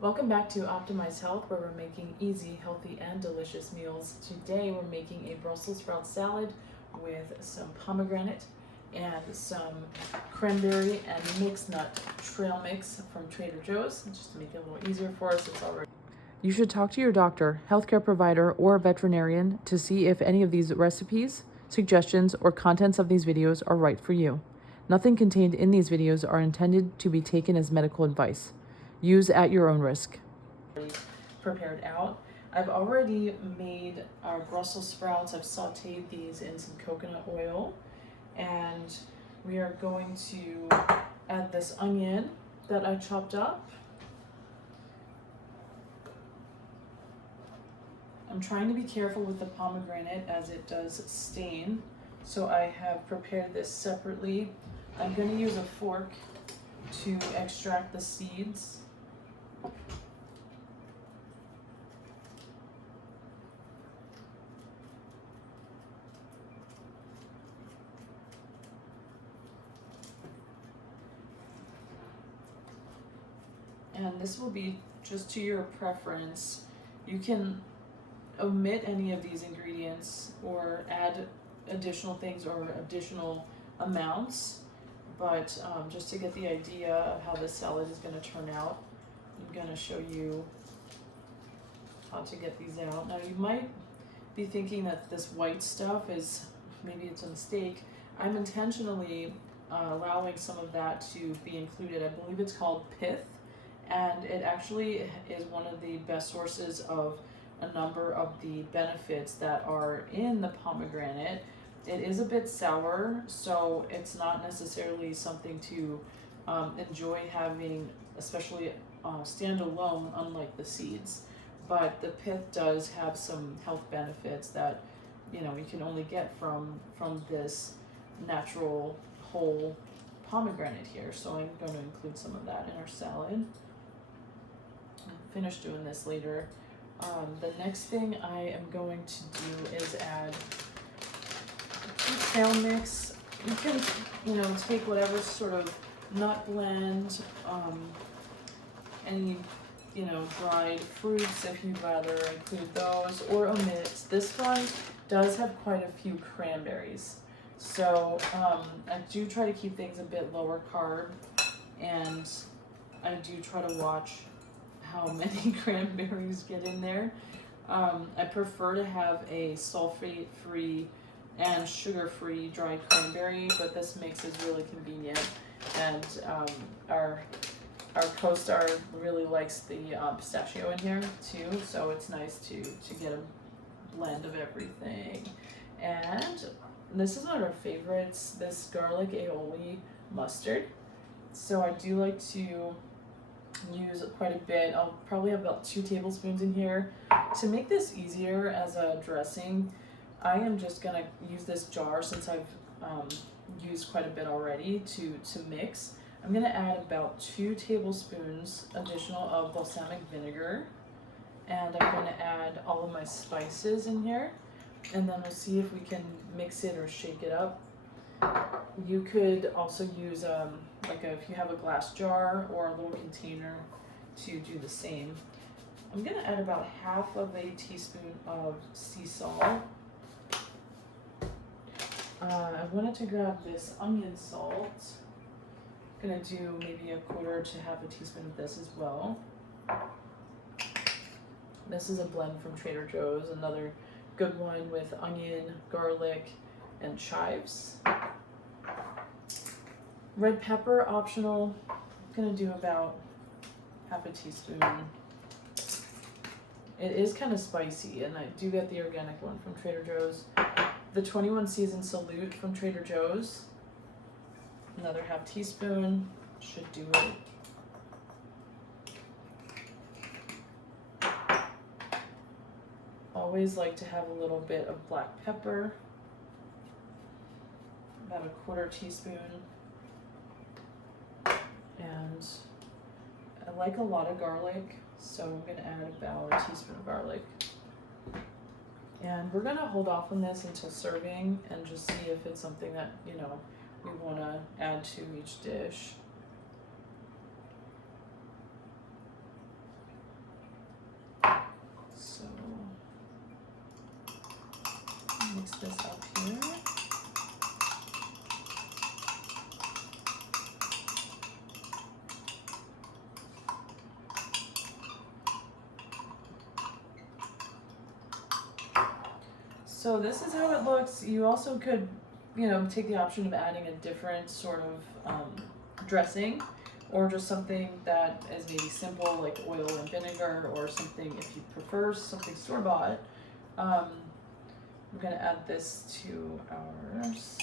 Welcome back to Optimize Health, where we're making easy, healthy, and delicious meals. Today we're making a Brussels sprout salad with some pomegranate and some cranberry and mixed nut trail mix from Trader Joe's. Just to make it a little easier for us, it's already. You should talk to your doctor, healthcare provider, or veterinarian to see if any of these recipes, suggestions, or contents of these videos are right for you. Nothing contained in these videos are intended to be taken as medical advice. Use at your own risk. Prepared out. I've already made our Brussels sprouts. I've sauteed these in some coconut oil, and we are going to add this onion that I chopped up. I'm trying to be careful with the pomegranate as it does stain, so I have prepared this separately. I'm going to use a fork to extract the seeds. And this will be just to your preference. You can omit any of these ingredients or add additional things or additional amounts, but just to get the idea of how this salad is going to turn out, I'm going to show you how to get these out. Now you might be thinking that this white stuff is, maybe it's a mistake. I'm intentionally allowing some of that to be included. I believe it's called pith, and it actually is one of the best sources of a number of the benefits that are in the pomegranate. It is a bit sour, so it's not necessarily something to enjoy having, especially standalone, unlike the seeds. But the pith does have some health benefits that you can only get from this natural whole pomegranate here. So I'm going to include some of that in our salad. I'll finish doing this later. The next thing I am going to do is add trail mix. You can, take whatever sort of nut blend, any, dried fruits if you'd rather include those or omit. This one does have quite a few cranberries. So I do try to keep things a bit lower carb, and I do try to watch how many cranberries get in there. I prefer to have a sulfate-free and sugar-free dried cranberry, but this mix is really convenient, and our co-star really likes the pistachio in here too, so it's nice to get a blend of everything. And this is one of our favorites, this garlic aioli mustard. So I do like to use quite a bit. I'll probably have about 2 tablespoons in here. To make this easier as a dressing, I am just gonna use this jar since I've used quite a bit already to mix. I'm gonna add about 2 tablespoons additional of balsamic vinegar, and I'm gonna add all of my spices in here, and then we'll see if we can mix it or shake it up. You could also use if you have a glass jar or a little container to do the same. I'm gonna add about half of a teaspoon of sea salt. I wanted to grab this onion salt. I'm gonna do maybe a quarter to half a teaspoon of this as well. This is a blend from Trader Joe's, another good one with onion, garlic, and chives. Red pepper, optional. I'm gonna do about half a teaspoon. It is kind of spicy, and I do get the organic one from Trader Joe's. The 21 Season Salute from Trader Joe's, another half teaspoon, should do it. Always like to have a little bit of black pepper, about a quarter teaspoon. And I like a lot of garlic, so I'm going to add about a teaspoon of garlic. And we're going to hold off on this until serving and just see if it's something that, we want to add to each dish. mix this up here. So this is how it looks. You also could, take the option of adding a different sort of dressing, or just something that is maybe simple, like oil and vinegar, or something if you prefer something store-bought. I'm gonna add this to ours.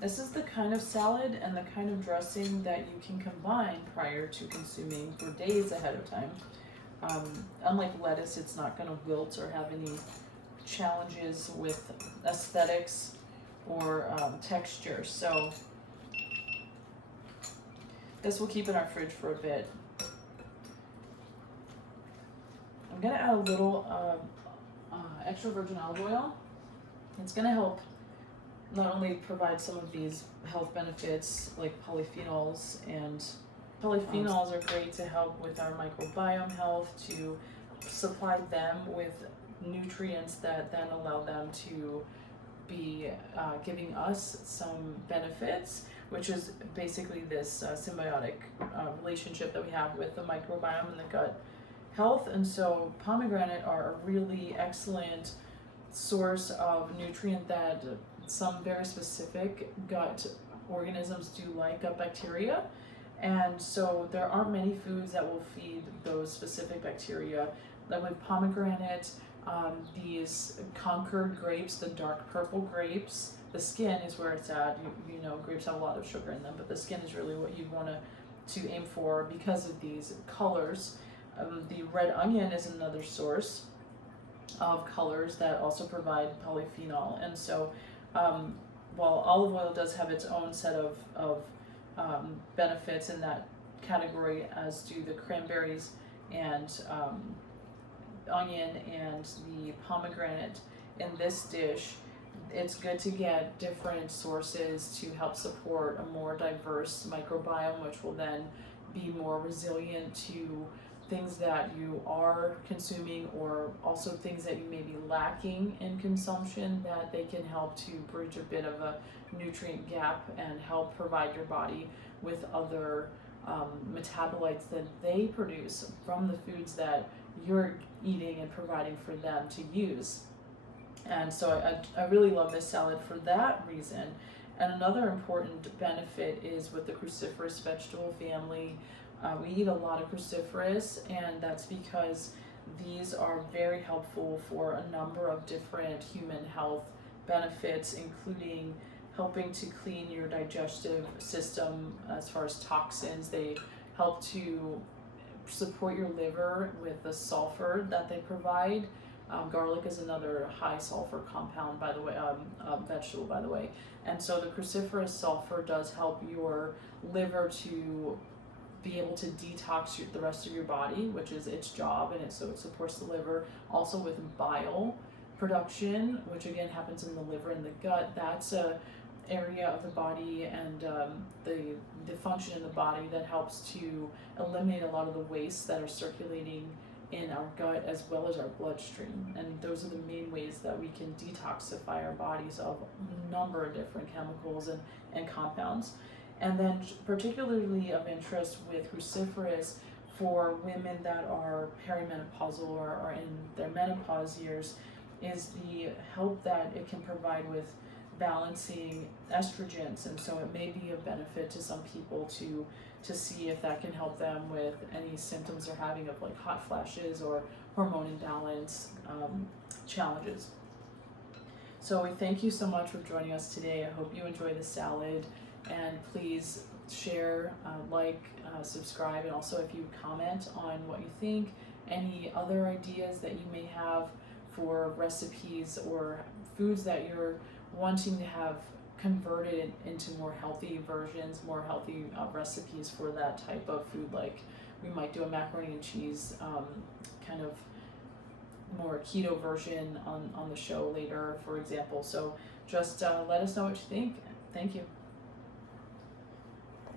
This is the kind of salad and the kind of dressing that you can combine prior to consuming for days ahead of time. Unlike lettuce, it's not going to wilt or have any challenges with aesthetics or texture. So this will keep in our fridge for a bit. I'm going to add a little extra virgin olive oil. It's going to help not only provide some of these health benefits like polyphenols, and polyphenols are great to help with our microbiome health, to supply them with nutrients that then allow them to be giving us some benefits, which is basically this symbiotic relationship that we have with the microbiome and the gut health. And so pomegranate are a really excellent source of nutrient that some very specific gut organisms do like, gut bacteria. And so there aren't many foods that will feed those specific bacteria. Like with pomegranate, these Concord grapes, the dark purple grapes, the skin is where it's at. You know, grapes have a lot of sugar in them, but the skin is really what you want to aim for because of these colors. The red onion is another source of colors that also provide polyphenol. And so while olive oil does have its own set of benefits in that category, as do the cranberries and onion and the pomegranate in this dish, it's good to get different sources to help support a more diverse microbiome, which will then be more resilient to things that you are consuming, or also things that you may be lacking in consumption, that they can help to bridge a bit of a nutrient gap and help provide your body with other metabolites that they produce from the foods that you're eating and providing for them to use. And so I really love this salad for that reason. And another important benefit is with the cruciferous vegetable family. We eat a lot of cruciferous, and that's because these are very helpful for a number of different human health benefits, including helping to clean your digestive system as far as toxins. They help to support your liver with the sulfur that they provide. Garlic is another high sulfur compound, by the way, vegetable, by the way. And so the cruciferous sulfur does help your liver to be able to detox the rest of your body, which is its job, and so it supports the liver. Also with bile production, which again happens in the liver and the gut. That's a area of the body and the function in the body that helps to eliminate a lot of the wastes that are circulating in our gut as well as our bloodstream. And those are the main ways that we can detoxify our bodies of a number of different chemicals and compounds. And then particularly of interest with cruciferous for women that are perimenopausal or are in their menopause years is the help that it can provide with balancing estrogens. And so it may be of benefit to some people to see if that can help them with any symptoms they're having of like hot flashes or hormone imbalance challenges. So we thank you so much for joining us today. I hope you enjoy the salad, and please share, subscribe, and also if you comment on what you think, any other ideas that you may have for recipes or foods that you're wanting to have converted into more healthy versions, more healthy recipes for that type of food. Like we might do a macaroni and cheese kind of more keto version on the show later, for example. So just let us know what you think. Thank you.